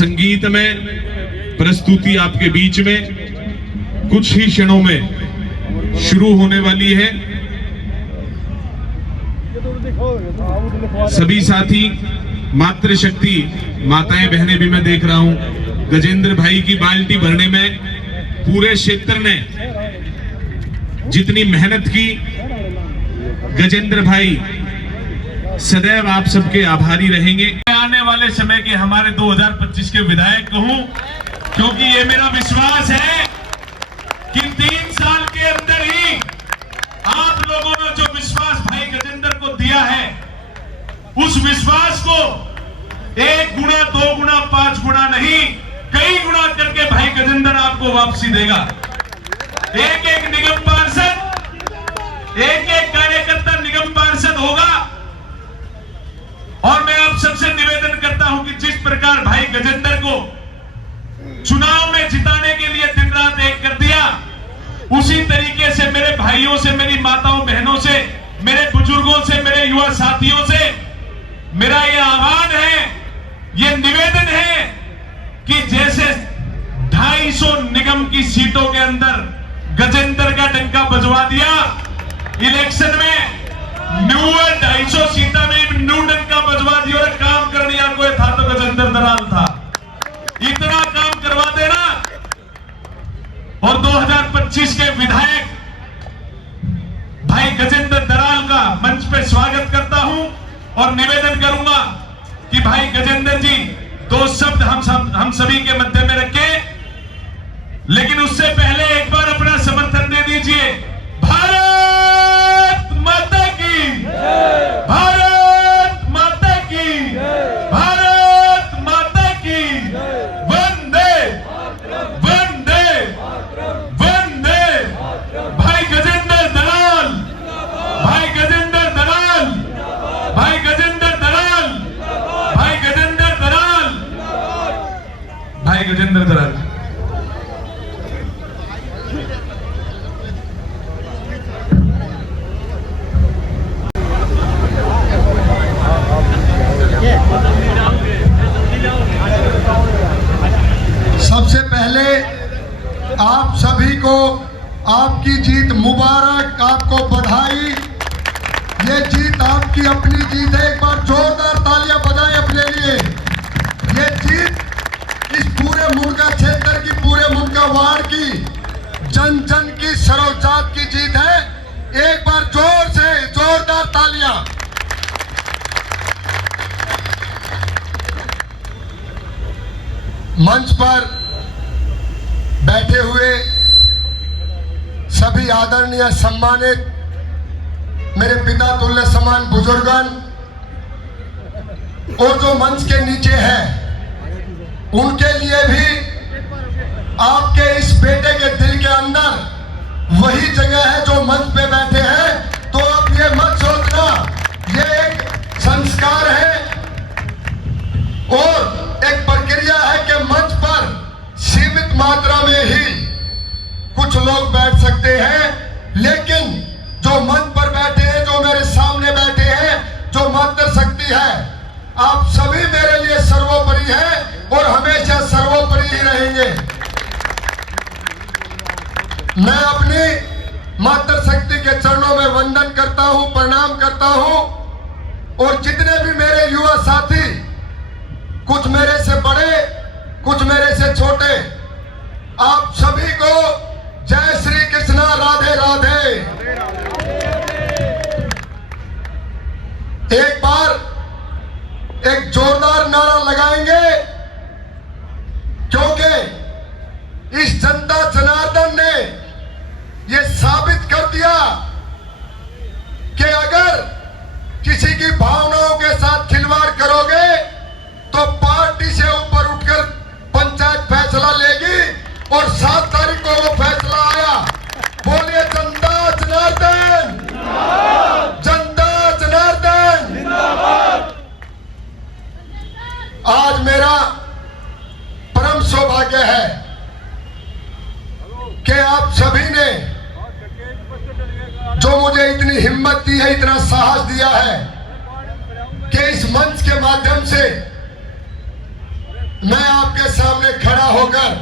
संगीत में प्रस्तुति आपके बीच में कुछ ही क्षणों में शुरू होने वाली है। सभी साथी, मातृशक्ति माताएं बहनें भी मैं देख रहा हूं, गजेंद्र भाई की बाल्टी भरने में पूरे क्षेत्र ने जितनी मेहनत की, गजेंद्र भाई सदैव आप सबके आभारी रहेंगे। आने वाले समय के हमारे 2025 के विधायक कहूं, क्योंकि ये मेरा विश्वास है कि 3 साल के अंदर ही आप लोगों ने जो विश्वास भाई गजेंद्र को दिया है, उस विश्वास को 1 गुना 2 गुना 5 गुना नहीं, कई गुना करके भाई गजेंद्र आपको वापसी देगा। एक एक निगम पार्षद, एक एक कार्यकर्ता निगम पार्षद होगा। और मैं आप सबसे निवेदन करता हूं कि जिस प्रकार भाई गजेंद्र को चुनाव में जिताने के लिए दिन रात एक कर दिया, उसी तरीके से मेरे भाइयों से, मेरी माताओं बहनों से, मेरे बुजुर्गों से, मेरे युवा साथियों से मेरा यह आह्वान है, यह निवेदन है कि जैसे 250 निगम की सीटों के अंदर गजेंद्र का डंका बजवा दिया इलेक्शन में, 250 सीटा में न्यू डंका बजवा दिया और काम करने या कोई था तो गजेंद्र दलाल था। इतना काम करवा देना। और 2025 के विधायक भाई गजेंद्र दलाल का मंच पे स्वागत करता हूं और निवेदन करूंगा कि भाई गजेंद्र जी 2 शब्द हम सभी के मध्य में रखें, लेकिन उससे पहले एक बार अपना समर्थन दे दीजिए। भारत माता की, भारत माता की, भारत माता की, वंदे वंदे वंदे। भाई गजेंद्र दलाल, भाई गजेंद्र दलाल, भाई गजेंद्र दलाल, भाई गजेंद्र दलाल, भाई गजेंद्र दलाल। सबसे पहले आप सभी को आपकी जीत मुबारक, आपको बधाई। ये जीत आपकी अपनी जीत है, एक बार जोरदार तालियां बजाएं अपने लिए। ये जीत इस पूरे मुनका क्षेत्र की, पूरे मुनका वार्ड की, जन जन की, सर्वजात की जीत है। एक बार जोर से जोरदार तालियां। मंच पर बैठे हुए सभी आदरणीय सम्मानित मेरे पिता तुल्य समान बुजुर्गन और जो मंच के नीचे हैं, उनके लिए भी आपके इस बेटे के दिल के अंदर वही जगह है जो मंच पे बैठे हैं। तो अब ये मत सोचना ये एक संस्कार है और एक प्रक्रिया है कि मंच पर सीमित मात्रा में ही कुछ लोग बैठ सकते हैं, लेकिन जो मंच पर बैठे हैं, जो मेरे सामने बैठे हैं, जो मातृ शक्ति है, आप सभी मेरे लिए सर्वोपरि हैं और हमेशा सर्वोपरि ही रहेंगे। मैं अपनी मातृ शक्ति के चरणों में वंदन करता हूं, प्रणाम करता हूं। और जितने भी मेरे युवा साथी, कुछ मेरे से बड़े, कुछ मेरे से छोटे, आप सभी को जय श्री कृष्णा, राधे राधे। एक बार एक जोरदार नारा लगाएंगे, क्योंकि इस जनता जनार्दन ने यह साबित कर दिया कि अगर किसी की भावनाओं के साथ खिलवाड़ करोगे तो पार्टी से ऊपर उठकर पंचायत फैसला लेगी। और 7 तारीख को वो फैसला आया। बोलिए जनता जनार्दन, जनता जनार्दन। आज मेरा परम सौभाग्य है कि आप सभी ने जो मुझे इतनी हिम्मत दी है, इतना साहस दिया है कि इस मंच के माध्यम से मैं आपके सामने खड़ा होकर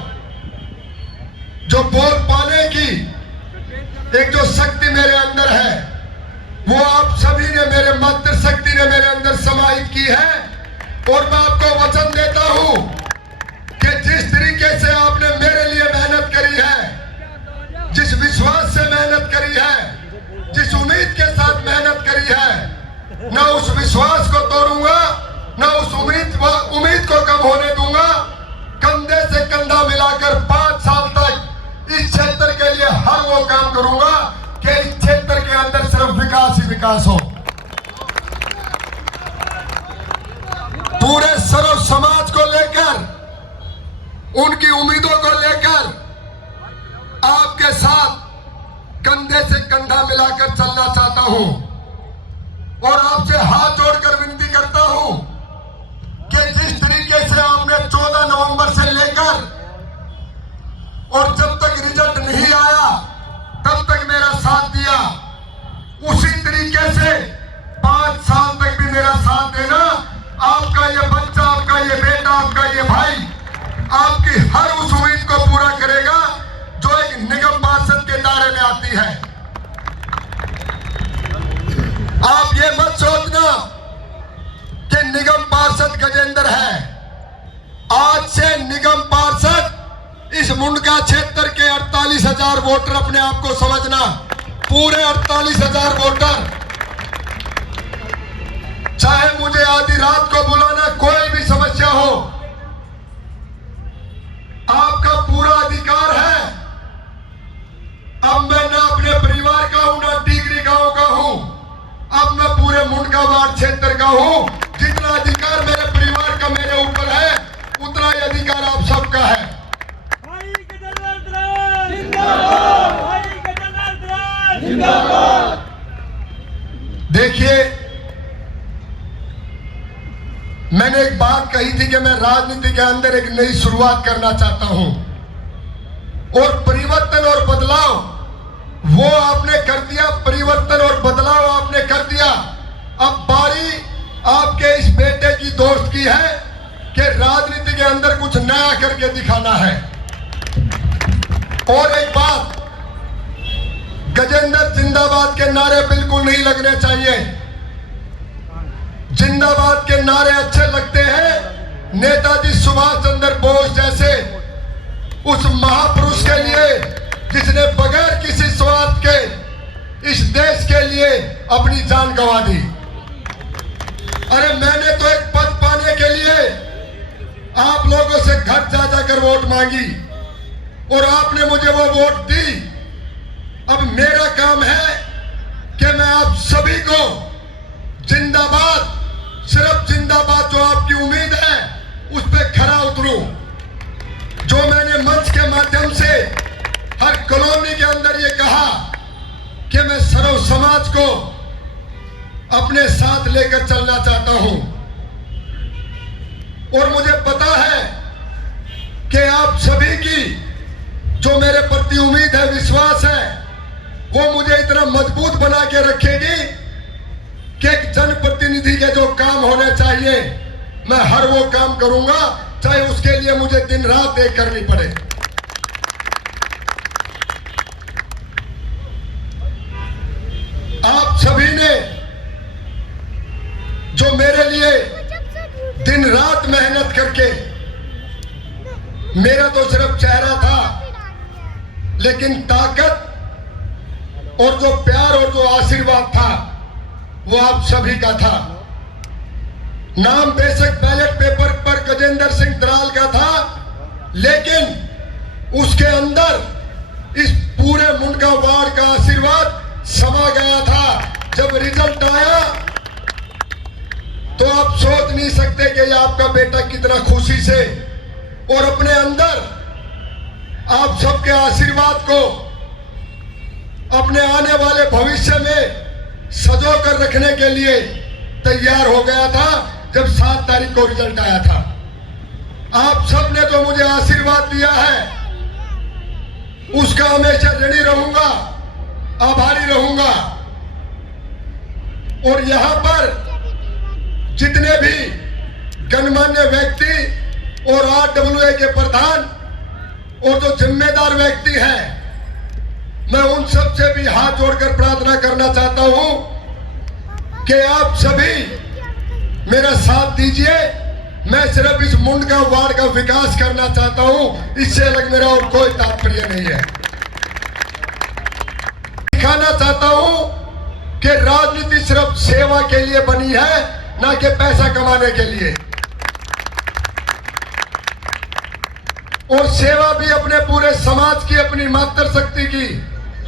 जो बोल पाने की एक जो शक्ति मेरे अंदर है, वो आप सभी ने, मेरे मातृ शक्ति ने मेरे अंदर समाहित की है। और मैं आपको वचन देता हूं कि जिस तरीके से आपने मेरे लिए मेहनत करी है, जिस विश्वास से मेहनत करी है, जिस उम्मीद के साथ मेहनत करी है, ना उस विश्वास को तोड़ूंगा, ना उस उम्मीद को कम होने दूंगा। कंधे से कंधा मिलाकर 5 साल तक इस क्षेत्र के लिए हर वो काम करूंगा कि इस क्षेत्र के अंदर सिर्फ विकास ही विकास हो। पूरे सर्व समाज को लेकर, उनकी उम्मीदों को लेकर आपके साथ कंधे से कंधा मिलाकर चलना चाहता हूं। और आपसे हाथ जोड़कर विनती करता हूं कि जिस तरीके से आपने 14 नवंबर से लेकर और जब तक रिजल्ट नहीं आया तब तक मेरा साथ दिया, उसी तरीके से 5 साल तक भी मेरा साथ देना। आपका ये बच्चा, आपका ये बेटा, आपका ये भाई आपकी हर उस उम्मीद को पूरा करेगा जो एक निगम पार्षद के दायरे में आती है। आप ये मत सोचना कि निगम पार्षद गजेंद्र है। आज से निगम पार्षद इस मुंडका क्षेत्र के 48,000 वोटर, अपने आप को समझना, पूरे 48,000 वोटर। चाहे मुझे आधी रात को बुलाना, कोई भी समस्या हो, आपका पूरा अधिकार है। अब मैं ना अपने परिवार का हूं, ना टीकरी गांव का हूं, अब मैं पूरे मुंडका वार्ड क्षेत्र का हूं। जितना अधिकार मेरे परिवार का मेरे ऊपर है, उतना ही अधिकार आप सबका है। देखिए, मैंने एक बात कही थी कि मैं राजनीति के अंदर एक नई शुरुआत करना चाहता हूं, और परिवर्तन और बदलाव वो आपने कर दिया, परिवर्तन और बदलाव आपने कर दिया। अब बारी आपके इस बेटे की दोस्त की है कि राजनीति के अंदर कुछ नया करके दिखाना है। और एक बात, गजेंद्र जिंदाबाद के नारे बिल्कुल नहीं लगने चाहिए। जिंदाबाद के नारे अच्छे लगते हैं नेताजी सुभाष चंद्र बोस जैसे उस महापुरुष के लिए जिसने बगैर किसी स्वार्थ के इस देश के लिए अपनी जान गंवा दी। अरे मैंने तो एक पद पाने के लिए आप लोगों से घर जा जाकर वोट मांगी और आपने मुझे वो वोट दी। अब मेरा काम है कि मैं आप सभी को जिंदाबाद, सिर्फ जिंदाबाद जो आपकी उम्मीद है उस पर खरा उतरूं। जो मैंने मंच के माध्यम से हर कॉलोनी के अंदर ये कहा कि मैं सर्व समाज को अपने साथ लेकर चलना चाहता हूं, और मुझे पता है कि आप सभी की जो मेरे प्रति उम्मीद है, विश्वास है, वो मुझे इतना मजबूत बना के रखेगी कि एक जनप्रतिनिधि के जो काम होने चाहिए मैं हर वो काम करूंगा, चाहे उसके लिए मुझे दिन रात एक करनी पड़े। आप सभी ने जो मेरे लिए दिन रात मेहनत करके, मेरा तो सिर्फ चेहरा था, लेकिन ताकत और जो प्यार और जो आशीर्वाद था वो आप सभी का था। नाम बेशक बैलेट पेपर पर गजेंद्र सिंह दराल का था, लेकिन उसके अंदर इस पूरे मुंडका वार्ड का आशीर्वाद समा गया था। जब रिजल्ट आया तो आप सोच नहीं सकते कि ये आपका बेटा कितना खुशी से और अपने अंदर आप सबके आशीर्वाद को अपने आने वाले भविष्य में सजो कर रखने के लिए तैयार हो गया था। जब 7 तारीख को रिजल्ट आया था, आप सबने जो मुझे आशीर्वाद दिया है उसका हमेशा ऋणी रहूंगा, आभारी रहूंगा। और यहां पर जितने भी गणमान्य व्यक्ति और RWA के प्रधान और जो जिम्मेदार व्यक्ति हैं, मैं उन सब से भी हाथ जोड़कर प्रार्थना करना चाहता हूं कि आप सभी मेरा साथ दीजिए। मैं सिर्फ इस मुंडका वार्ड का विकास करना चाहता हूं, इससे अलग मेरा और कोई तात्पर्य नहीं है। दिखाना चाहता हूं कि राजनीति सिर्फ सेवा के लिए बनी है, ना कि पैसा कमाने के लिए। और सेवा भी अपने पूरे समाज की, अपनी मातृशक्ति की,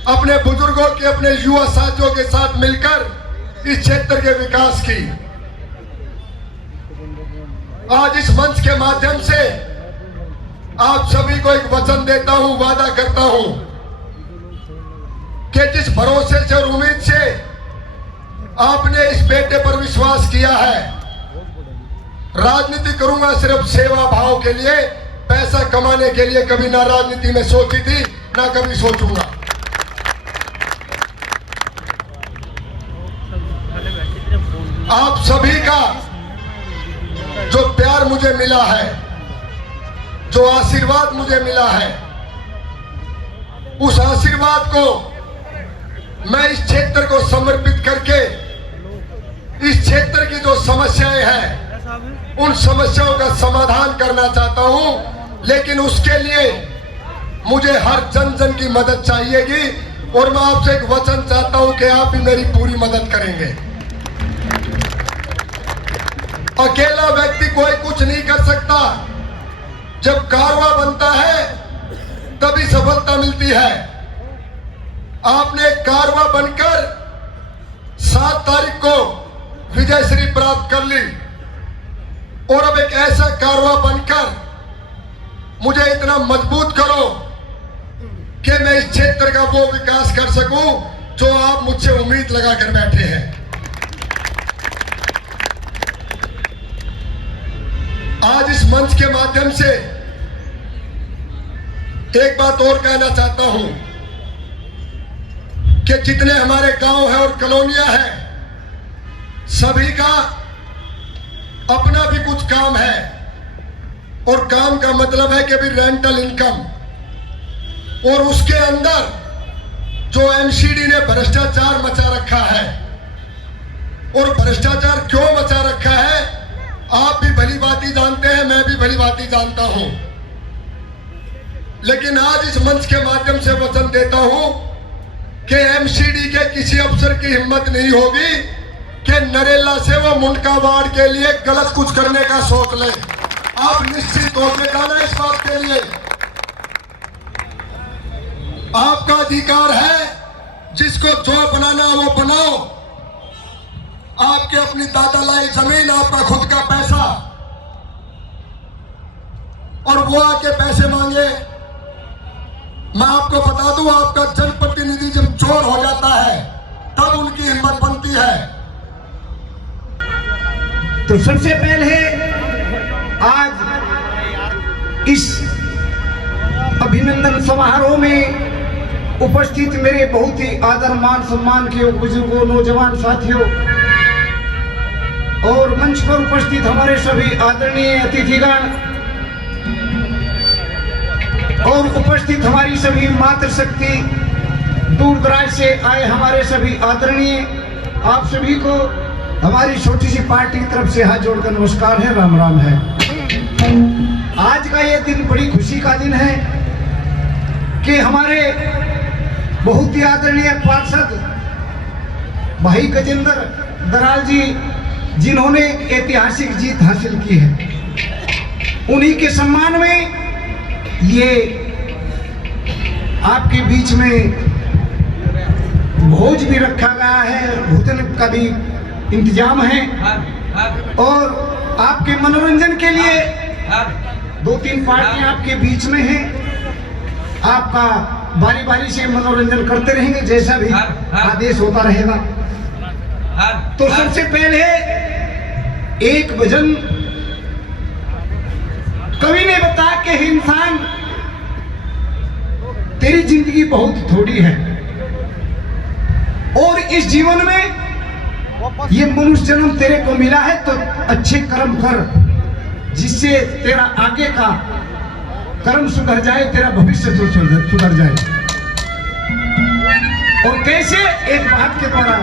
अपने बुजुर्गों की, अपने युवा साथियों के साथ मिलकर इस क्षेत्र के विकास की। आज इस मंच के माध्यम से आप सभी को एक वचन देता हूं, वादा करता हूं कि जिस भरोसे से और उम्मीद से आपने इस बेटे पर विश्वास किया है, राजनीति करूंगा सिर्फ सेवा भाव के लिए, पैसा कमाने के लिए कभी ना राजनीति में सोची थी, ना कभी सोचूंगा। आप सभी का जो प्यार मुझे मिला है, जो आशीर्वाद मुझे मिला है, उस आशीर्वाद को मैं इस क्षेत्र को समर्पित करके इस क्षेत्र की जो समस्याएं हैं उन समस्याओं का समाधान करना चाहता हूं। लेकिन उसके लिए मुझे हर जन जन की मदद चाहिएगी और मैं आपसे एक वचन चाहता हूं कि आप भी मेरी पूरी मदद करेंगे। अकेला व्यक्ति कोई कुछ नहीं कर सकता। जब कारवा बनता है तभी सफलता मिलती है। आपने एक कारवा बनकर 7 तारीख को विजयश्री प्राप्त कर ली और अब एक ऐसा कारवा बनकर मुझे इतना मजबूत करो कि मैं इस क्षेत्र का वो विकास कर सकूं जो आप मुझसे उम्मीद लगाकर बैठे हैं। आज इस मंच के माध्यम से एक बात और कहना चाहता हूं कि जितने हमारे गांव हैं और कॉलोनियां हैं, सभी का अपना भी कुछ काम है और काम का मतलब है कि भी रेंटल इनकम। और उसके अंदर जो एमसीडी ने भ्रष्टाचार मचा रखा है, और भ्रष्टाचार क्यों मचा रखा है आप भी भली बाती जानते हैं, मैं भी भली बाती जानता हूं। लेकिन आज इस मंच के माध्यम से वचन देता हूं कि एमसीडी के किसी अफसर की हिम्मत नहीं होगी कि नरेला से वो मुंडका वार्ड के लिए गलत कुछ करने का सोच ले। आप निश्चित होकर जाना इस बात के लिए। आपका अधिकार है, जिसको जो बनाना वो बनाओ। आपके अपनी दादा लाई जमीन, आपका खुद का पैसा, और वो आके पैसे मांगे। मैं आपको बता दूं, आपका जनप्रतिनिधि जब चोर हो जाता है तब उनकी हिम्मत बनती है। तो सबसे पहले आज इस अभिनंदन समारोह में उपस्थित मेरे बहुत ही आदर मान सम्मान के बुजुर्गों, नौजवान साथियों और मंच पर उपस्थित हमारे सभी आदरणीय अतिथिगण और उपस्थित हमारी सभी मातृशक्ति, दूर दराज से आए हमारे सभी आदरणीय, आप सभी को हमारी छोटी सी पार्टी की तरफ से हाथ जोड़कर नमस्कार है, राम राम है। आज का ये दिन बड़ी खुशी का दिन है कि हमारे बहुत ही आदरणीय पार्षद भाई गजेंद्र दराल जी, जिन्होंने एक ऐतिहासिक जीत हासिल की है, उन्हीं के सम्मान में ये आपके बीच में भोज भी रखा गया है, भोजन का भी इंतजाम है और आपके मनोरंजन के लिए 2-3 पार्टियां आपके बीच में हैं। आपका बारी बारी से मनोरंजन करते रहेंगे, जैसा भी आदेश होता रहेगा। तो सबसे पहले एक भजन कवि ने बताया कि इंसान, तेरी जिंदगी बहुत थोड़ी है और इस जीवन में ये मनुष्य जन्म तेरे को मिला है, तो अच्छे कर्म कर जिससे तेरा आगे का कर्म सुधर जाए, तेरा भविष्य तो सुधर जाए। और कैसे, एक बात के द्वारा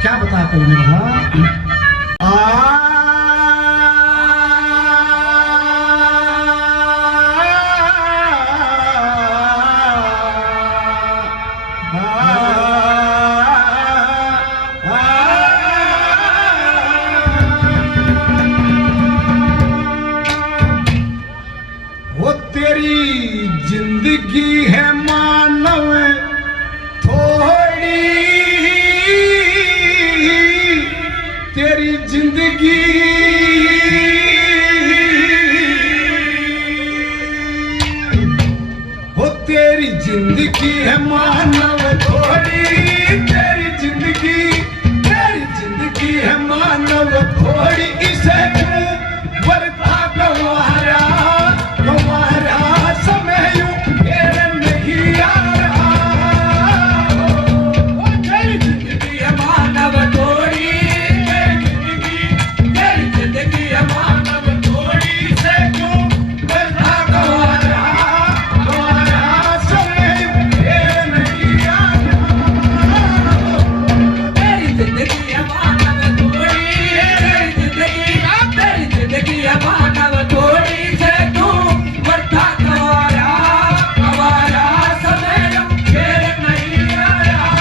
क्या बताते हैं वो तेरी जिंदगी है मानव थोड़ी, तेरी जिंदगी वो तेरी जिंदगी है मानव थोड़ी, तेरी जिंदगी है मानव थोड़ी। इसे क्यों वर्ता गंवारा समय यूं फेर नहीं आ रहा। तेरी जिंदगी है मानव थोड़ी, तेरी जिंदगी है मानव थोड़ी। से क्यों वर्ता गंवारा समय यूं फेर नहीं आ रहा। तेरी जिंदगी है मानव थोड़ी, तेरी जिंदगी है मानव थोड़ी। से क्यों वर्ता गंवारा समय यूं फेर नहीं आ रहा।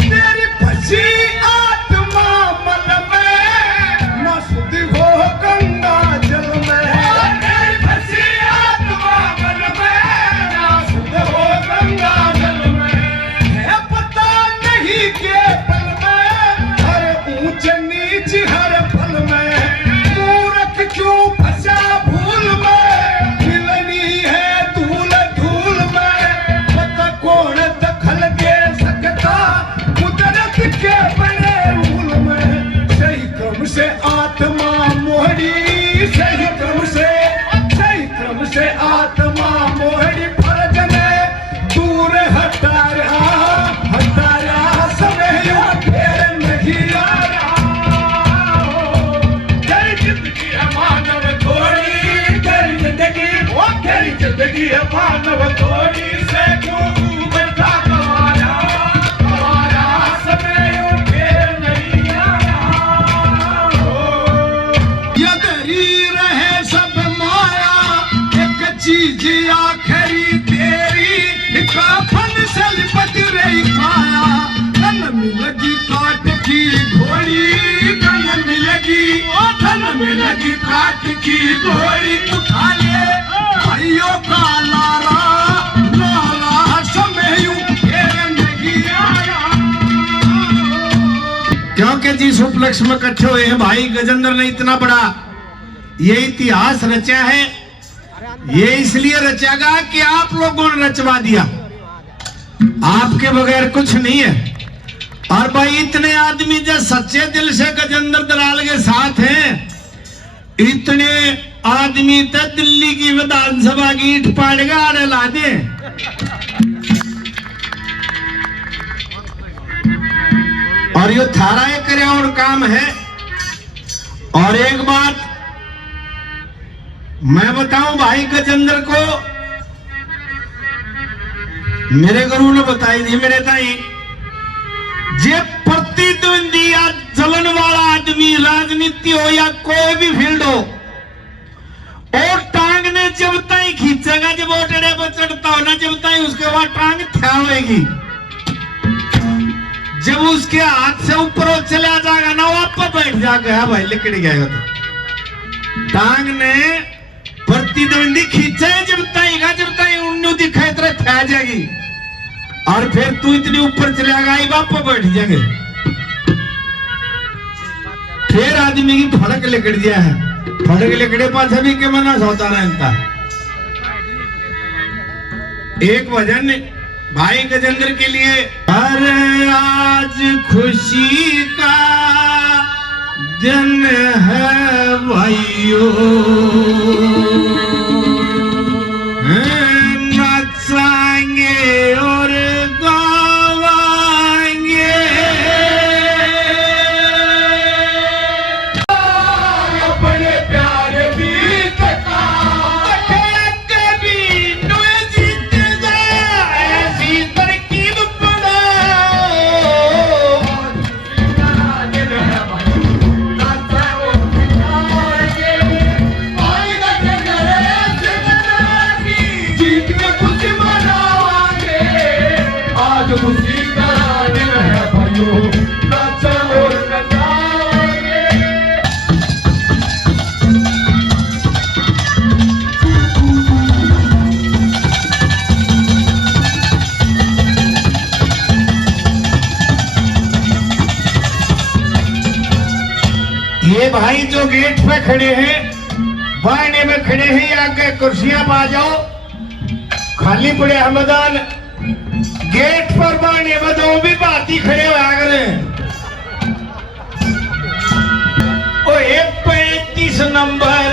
तेरी फंसी आत्मा मन में न शुद्ध हो गंगा जल में। तेरी फंसी आत्मा मन में न शुद्ध हो गंगा जल में। है पता नहीं के पल में, हर ऊंच नीच हर फल में। मूर्ख क्यों फंसा भूल में, मिलनी है धूल धूल में। पता कौन दखल दे सकता कुदरत के बने रूल में। सही क्रम से आत्मा मोहरी, सही क्रम से आत्मा मोहरी। फर्ज ने दूर हटाया समय यूं फेर नहीं आ रहा। तेरी जिंदगी है मानव थोड़ी, तेरी जिंदगी है मानव थोड़ी। से क्यों वर्ता गंवारा समय यूं फेर नहीं आ रहा। यदरी रहे सब माया, एक चीज आखिरी तेरी, काफन से लिपट रही काया। धन मिलगी काट की घोड़ी, धन मिलगी काट की घोड़ी। उठा ले भाइयों का लारा समय यूं फेर नहीं आ रहा। क्योंकि जिस उपलक्ष्य में इकट्ठे हुए हैं भाई गजेंद्र ने इतना बड़ा ये इतिहास रचा है, ये इसलिए रचागा कि आप लोगों ने रचवा दिया, आपके बगैर कुछ नहीं है। और भाई इतने आदमी जो सच्चे दिल से गजेंद्र दलाल के साथ हैं, इतने आदमी तो दिल्ली की विधानसभा की ईंट पाड़ेगा आड़े ला दे। और ये थारा एक करे और काम है। और एक बात मैं बताऊं भाई गजेंद्र को, मेरे गुरु ने बताई थी मेरे ताई, जे प्रतिद्वंदी या जलन वाला आदमी राजनीति हो या कोई भी फील्ड हो, और टांग ने जब तक खींचेगा, जब वो टेढ़े पर चढ़ता हो ना, जब तक उसके बाद टांग थ्यावेगी। जब उसके हाथ से ऊपर वो चला जाएगा ना, वो आप बैठ जाएगा भाई, लिकड़ गएगा। तो टांग ने प्रतिद्वंदी खींचा है जब तक उन्नू दिखाई तरह थ्या जाएगी, और फिर तू इतनी ऊपर चलेगा बाप बैठ जाएंगे। फिर आदमी की फड़क लिकड़ दिया है, फड़क लिकड़े पास अभी के मना सोता रहता। एक भजन भाई गजेंद्र के लिए, अरे आज खुशी का दिन है भाइयों, नाचेंगे और गावाएंगे। अपने प्यारे बीत का कभी न जीत जाए, ऐसी तरकीब ये भाई जो गेट पे खड़े हैं, बायने में खड़े हैं, आगे कुर्सियां पा जाओ, खाली पड़े हैं मैदान। गेट पर बायने में दो भी बाती खड़े हो आगे। ओ 35 नंबर